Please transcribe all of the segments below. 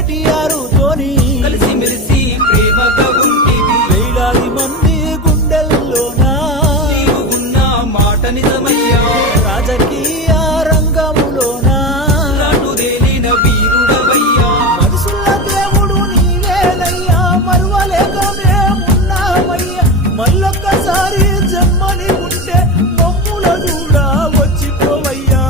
కేటీఆర్ తోని కలిసి మెలిసి ప్రేమగా ఉంటివి, వేలాది మంది గుండెల్లోనా నీవు ఉన్న మాట నిజమయ్యా, రాజకీయ రంగములోనా నాటుదేలిన వీరుడవయ్యా, మనుషుల దేవుడు నీవేనయ్యా, మరువలేక మేమున్నామయ్యా, మళ్ళొక్కసారి జన్మని ఉంటే మమ్ముల కూడా వచ్చిపోవయ్యా.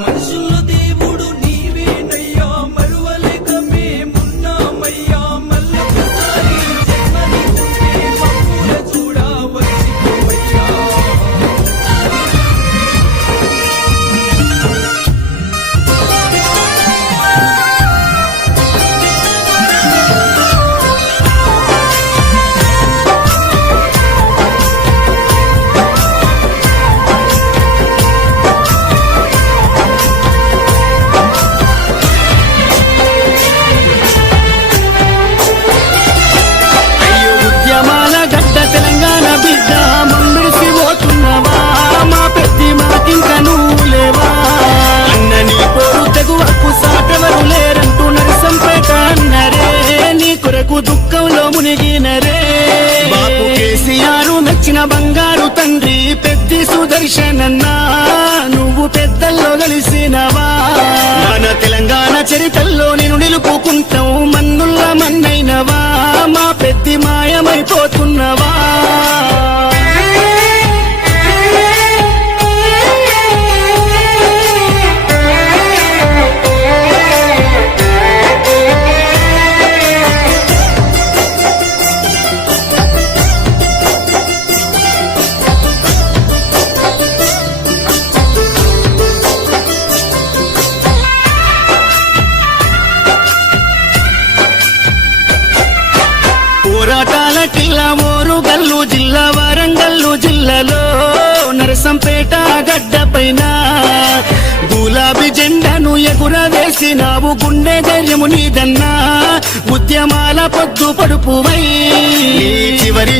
మనుషుల దేవుడు నీవేనయ్యా, మరువలేక మేమున్నామయ్యా, మళ్ళొకసారి జన్మని ఉంటే మమ్ముల చూడా వచ్చిపోవయ్యా. అయ్యో ఉద్యమాల గడ్డ తెలంగాణ బిడ్డ మందుడిసి పోతున్నవా, మా పెద్ది మాకింక నువ్వు లేవా, అన్న నీ పోరు తెగువకు సాటెవరు లేరంటూ నరసంపేట అన్నరే, నీ కొరకు దుఃఖంలో మునిగినరే, బాపు కేసీఆర్ మెచ్చిన బంగారు తండ్రి పెద్ది సుదర్శనన్నా, నువ్వు పెద్దల్లో కలిసినవా, మన తెలంగాణ చరిత్రలో నేను నిలుపుకుంటావు, మన్నుల్ల మన్నైనవా, మా పెద్ది మాయమైపోతున్నవా. పోరాటాల కిల్లా మోరుగల్లు జిల్లా వరంగల్లు జిల్లాలో నరసంపేట గడ్డ పైన గులాబీ జెండాను ఎగురవేసినావు, గుండె ధైర్యము నీదన్నా, ఉద్యమాల పొద్దు పడుపువై చివరి